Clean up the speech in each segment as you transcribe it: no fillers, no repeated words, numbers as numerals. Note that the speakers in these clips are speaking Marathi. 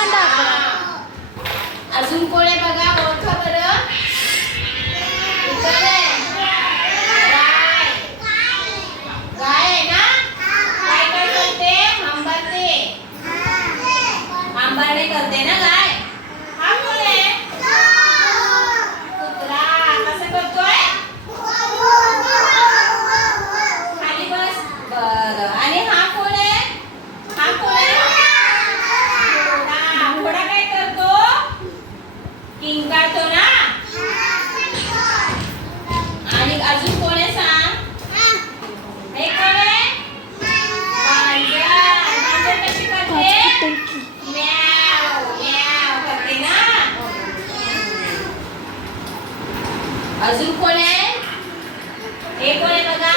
पण दाखवा. अजून कोण आहे बघा, ओळखा बरं. उत्तर आहे. गाय आहे ना. गाय काय करते, हंबरते. हंबरणे करते ना गाय. हा कोण आहे, कुत्रा. कसं करतोय, खाली बस. बरं. आणि हा कोण आहे, हा कोण आहे, घोडा. घोडा काय करतो, किंकाळतो ना. आणि अजून कोण आहे सांग, हे कोण आहे, मांजर. मांजर कशी करते, म्याव म्याव करते ना. अजून कोण आहे, हे कोण आहे बघा,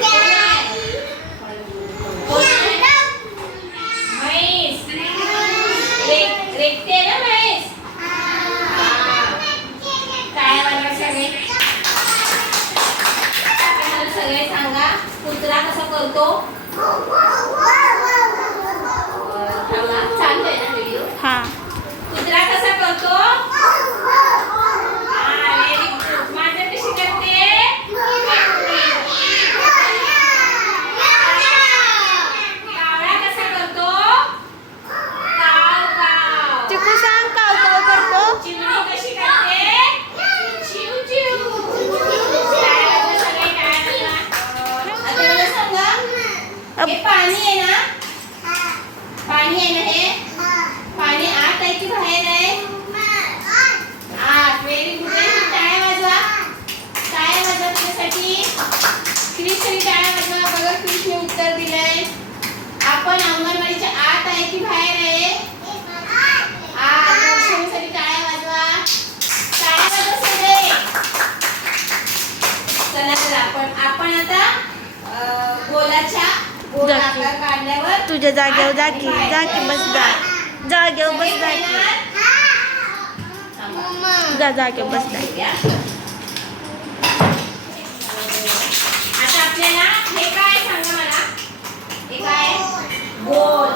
कोण आहे? कोण आहे? म्हैस. रेखते ना म्हैस. काय वाजवा सगळे, सगळे सांगा. कुत्रा कसा करतो, थांबा, चालू आहे ना व्हिडिओ. हा. कुत्रा कसा करतो, व्हेरी गुड. मांजर कशी करते, कावळा कसा करतो, काव काव. चिकू सांग काव काव करतो. चिमणी कशी करते, चिव चिव. टाळ्या वाजवा सगळे, टाळ्या वाजवा. आता मला सांगा, हे पाणी आहे ना, पाणी आहे ना, हे पाणी आत आहे की बाहेर आहे, आत. Very good. टाळ्या वाजवा, टाळ्या वाजवा त्यासाठी. क्रिशने टाळ्या वाजवा. बघा क्रिशने उत्तर दिलंय. आपण अंगणवाडीच्या आत आहे की बाहेर आहे, आत. दर्शनासाठी टाळ्या वाजवा, टाळ्या वाजवा सगळे. चला तर आपण आता गोलाच्या गोल जाकी. आकार काढल्यावर तुझ्या जागेवर जाकी, जाकी बस जा. जागेवर बस जाकी. जा जागेवर बस जाकी. आता आपल्याला हे काय सांगा मला, हे काय, गोल.